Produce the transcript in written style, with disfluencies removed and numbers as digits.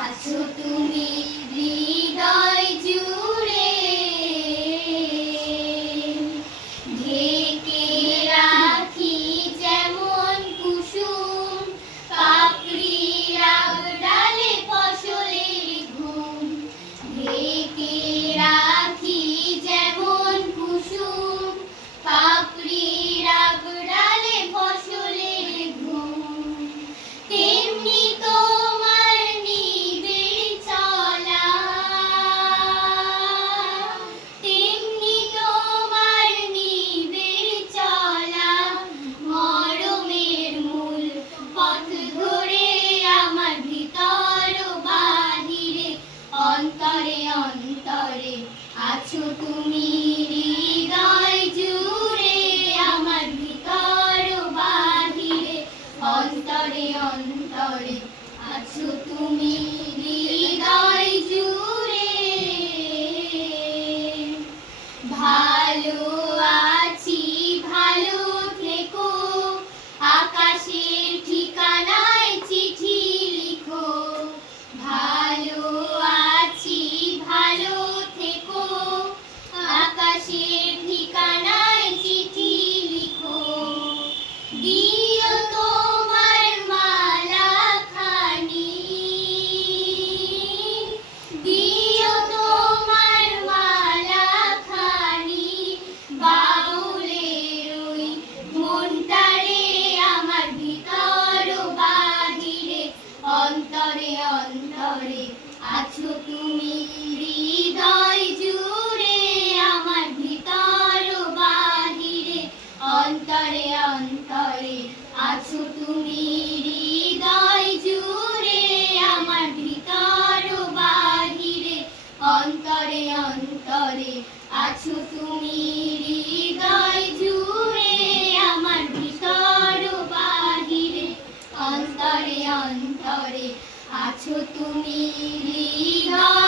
আছো তুমি হৃদয় জুড়ে, ঢেকে রাখি যেমন কুসুম পাপড়ির আড়ালে ফসলের ঘুম। ঢেকে রাখি যেমন কুসুম পাপড়ির আড়ালে ফসলের ঘুম, তেমনি তোমার নিবিড় চলা, তেমনি তোমার নিবিড় চলা, মরমের মূল পথ ধরে আমার ভিতর বাহিরে, অন্তরে অন্তরে আছো তুমি হৃদয় জুড়ে, আমার ভিতর বাহিরে, অন্তরে অন্তরে আছো তুমি হৃদয় জুড়ে। ভালো আছি ভালো থেকো, আকাশের ঠিকানায় চিঠি লিখো। ভালো আছি ভালো থেকো, আকাশের ঠিকানায় চিঠি লিখো। দিও তোমার মালা খানি, দিও তোমার মালা খানি, বাউলের ওই মনটারে আমার ভিতর বাহিরে, অন্তরে অন্তরে আছো তুমি হৃদয় জুড়ে, আমার ভিতর বাহিরে, অন্তরে অন্তরে আছো তুমি হৃদয় জুড়ে, আমার ভিতর বাহিরে, অন্তরে অন্তরে আছো তুমি হৃদয় জুড়ে, আমার ভিতর বাহিরে, অন্তরে অন্তরে আছো তুমি হৃদয়